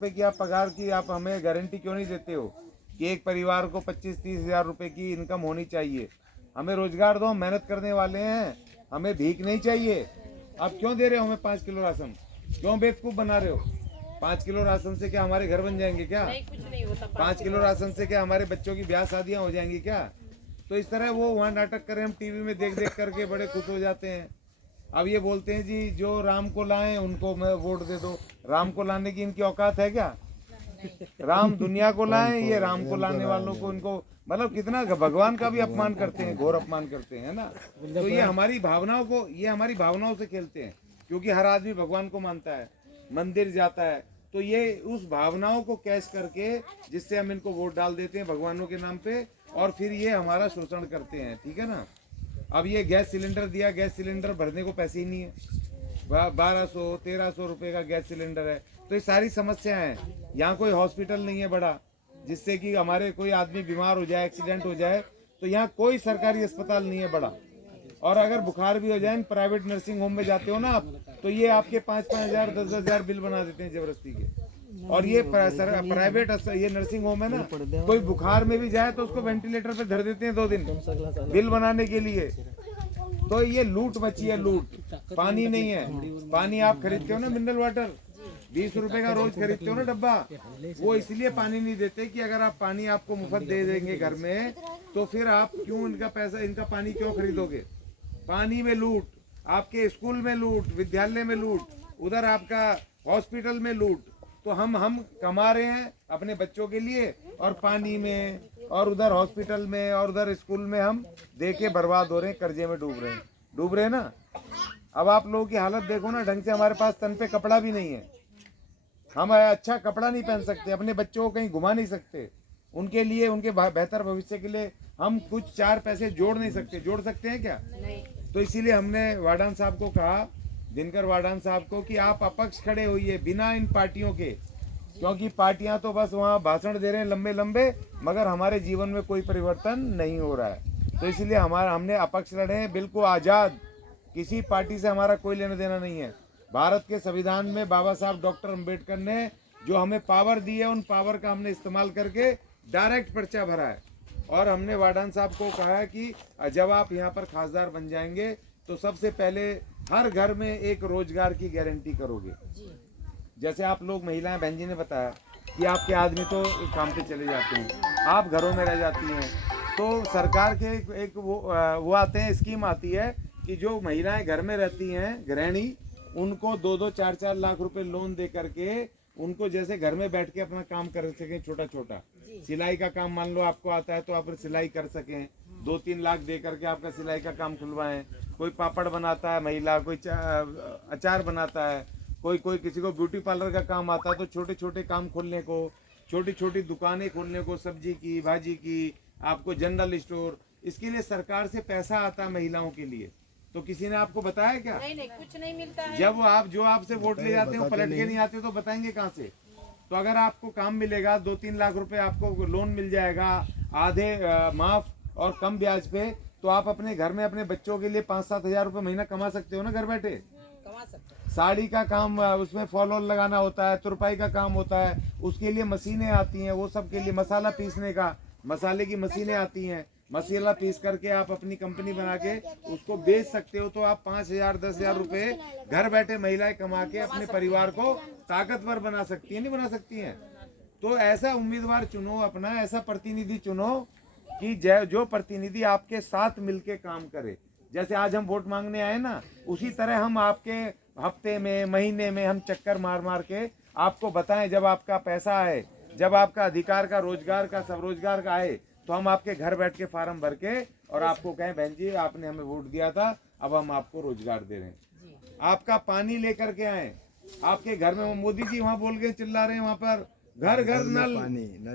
रुपए की आप पगार की आप हमें गारंटी क्यों नहीं देते हो कि एक परिवार को 25-30 हज़ार रुपये की इनकम होनी चाहिए। हमें रोजगार दो, हम मेहनत करने वाले हैं, हमें भीख नहीं चाहिए। आप क्यों दे रहे हो हमें 5 किलो राशन? क्यों बेवकूफ़ बना रहे हो? 5 किलो राशन से क्या हमारे घर बन जाएंगे क्या? नहीं, कुछ नहीं होता। 5 किलो राशन से क्या हमारे बच्चों की ब्याह शादियाँ हो जाएंगी क्या? तो इस तरह वो वहाँ नाटक करें, हम टीवी में देख देख करके बड़े खुश हो जाते हैं। अब ये बोलते हैं जी जो राम को लाएं उनको मैं वोट दे दो। राम को लाने की इनकी औकात है क्या? राम दुनिया को लाएं, ये राम को लाने वालों को इनको मतलब कितना भगवान का भी अपमान करते हैं, घोर अपमान करते हैं ना। तो ये हमारी भावनाओं को, ये हमारी भावनाओं से खेलते हैं, क्योंकि हर आदमी भगवान को मानता है, मंदिर जाता है, तो ये उस भावनाओं को कैश करके जिससे हम इनको वोट डाल देते हैं भगवानों के नाम पे, और फिर ये हमारा शोषण करते हैं। ठीक है ना। अब ये गैस सिलेंडर दिया, गैस सिलेंडर भरने को पैसे ही नहीं है, 1200-1300 रुपये का गैस सिलेंडर है। तो ये सारी समस्याएं हैं। यहाँ कोई हॉस्पिटल नहीं है बड़ा जिससे कि हमारे कोई आदमी बीमार हो जाए, एक्सीडेंट हो जाए, तो यहाँ कोई सरकारी अस्पताल नहीं है बड़ा। और अगर बुखार भी हो जाए, प्राइवेट नर्सिंग होम में जाते हो ना आप, तो ये आपके 5-5 हज़ार 10-10 हज़ार बिल बना देते हैं जबरदस्ती के। और ये प्राइवेट ये नर्सिंग होम है ना, कोई बुखार में भी जाए तो उसको वेंटिलेटर पे धर देते हैं 2 दिन बिल बनाने के लिए। तो ये लूट मची है, लूट। पानी नहीं है, पानी आप खरीदते हो ना मिनरल वाटर, 20 रुपए का रोज खरीदते हो ना डब्बा, वो इसलिए पानी नहीं देते कि अगर आप पानी आपको मुफ्त दे देंगे घर में, तो फिर आप क्यों इनका पैसा, इनका पानी क्यों खरीदोगे? पानी में लूट, आपके स्कूल में लूट, विद्यालय में लूट, उधर आपका हॉस्पिटल में लूट। तो हम कमा रहे हैं अपने बच्चों के लिए, और पानी में और उधर हॉस्पिटल में और उधर स्कूल में हम देके बर्बाद हो रहे हैं, कर्जे में डूब रहे हैं ना। अब आप लोगों की हालत देखो ना, ढंग से हमारे पास तन पे कपड़ा भी नहीं है, हम अच्छा कपड़ा नहीं पहन सकते, अपने बच्चों को कहीं घुमा नहीं सकते, उनके लिए, उनके बेहतर भविष्य के लिए हम कुछ 4 पैसे जोड़ नहीं सकते। जोड़ सकते हैं क्या? नहीं। तो इसीलिए हमने वाडान साहब को कहा, दिनकर वाडान साहब को, कि आप अपक्ष खड़े होइए बिना इन पार्टियों के, क्योंकि पार्टियां तो बस वहाँ भाषण दे रहे हैं लंबे लंबे, मगर हमारे जीवन में कोई परिवर्तन नहीं हो रहा है। तो इसलिए हमने अपक्ष लड़े हैं, बिल्कुल आज़ाद, किसी पार्टी से हमारा कोई लेना देना नहीं है। भारत के संविधान में बाबा साहब डॉक्टर अंबेडकर ने जो हमें पावर दी है, उन पावर का हमने इस्तेमाल करके डायरेक्ट पर्चा भरा है। और हमने वाडान साहब को कहा है कि जब आप यहाँ पर खासदार बन जाएंगे तो सबसे पहले हर घर में एक रोजगार की गारंटी करोगे। जैसे आप लोग महिलाएं, बहन जी ने बताया कि आपके आदमी तो काम पे चले जाते हैं, आप घरों में रह जाती हैं, तो सरकार के एक वो आते हैं, स्कीम आती है कि जो महिलाएं घर में रहती हैं, गृहिणी, उनको 2-2, 4-4 लाख रुपए लोन दे करके उनको जैसे घर में बैठ के अपना काम कर सकें, छोटा छोटा सिलाई का काम मान लो आपको आता है तो आप सिलाई कर सकें, 2-3 लाख दे करके आपका सिलाई का काम खुलवाएं। कोई पापड़ बनाता है महिला, कोई अचार बनाता है, कोई किसी को ब्यूटी पार्लर का काम आता है, तो छोटे छोटे काम खोलने को, छोटी छोटी दुकानें खोलने को, सब्जी की, भाजी की, आपको जनरल स्टोर, इसके लिए सरकार से पैसा आता है महिलाओं के लिए। तो किसी ने आपको बताया क्या? नहीं, कुछ नहीं मिलता है। जब आप जो आपसे वोट ले जाते हो पलट के नहीं आते तो बताएंगे कहाँ से? तो अगर आपको काम मिलेगा, 2-3 लाख रुपए आपको लोन मिल जाएगा, आधे माफ और कम ब्याज पे, तो आप अपने घर में अपने बच्चों के लिए 5-7 हज़ार रुपये महीना कमा सकते हो ना, घर बैठे। कमा सकते हैं। साड़ी का काम, उसमें फॉल वॉल लगाना होता है, तुरपाई का काम होता है, उसके लिए मशीनें आती हैं, वो सब के लिए मसाला पीसने का, मसाले की मशीनें आती हैं, मसाला पीस करके आप अपनी कंपनी बना के उसको बेच सकते हो। तो आप 5,000 10,000 रुपये घर बैठे महिलाएं कमा के अपने परिवार को ताकतवर बना सकती हैं, नहीं बना सकती हैं? तो ऐसा उम्मीदवार चुनो अपना, ऐसा प्रतिनिधि चुनो कि जो प्रतिनिधि आपके साथ मिलके काम करे। जैसे आज हम वोट मांगने आए ना, उसी तरह हम आपके हफ्ते में, महीने में हम चक्कर मार मार के आपको बताएं, जब आपका पैसा आए, जब आपका अधिकार का, रोजगार का, स्वरोजगार का आए, तो हम आपके घर बैठ के फार्म भर के और आपको कहें बहन जी आपने हमें वोट दिया था, अब हम आपको रोजगार दे रहे हैं। आपका पानी लेकर के आए आपके घर में। मोदी जी वहाँ बोल के चिल्ला रहे हैं वहाँ पर, घर घर नल,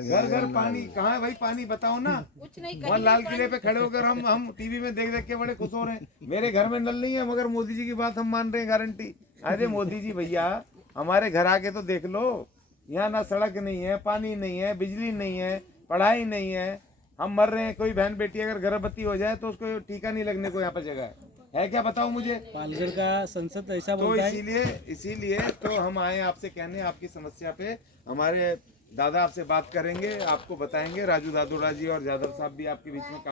घर घर पानी। कहाँ है भाई पानी, बताओ ना। कुछ नहीं, वहाँ लाल किले पे खड़े होकर हम टीवी में देख देख के बड़े खुश हो रहे हैं, मेरे घर में नल नहीं है, मगर मोदी जी की बात हम मान रहे हैं, गारंटी। अरे मोदी जी भैया, हमारे घर आके तो देख लो, यहाँ ना सड़क नहीं है, पानी नहीं है, बिजली नहीं है, पढ़ाई नहीं है, हम मर रहे हैं। कोई बहन बेटी अगर गर्भवती हो जाए तो उसको टीका नहीं लगने को यहाँ पर जगह है। है क्या, बताओ मुझे। पालघर का संसद ऐसा तो बोलता है। इसीलिए तो हम आए आपसे कहने, आपकी समस्या पे हमारे दादा आपसे बात करेंगे, आपको बताएंगे। राजू दादोड़ा जी और यादव साहब भी आपके बीच में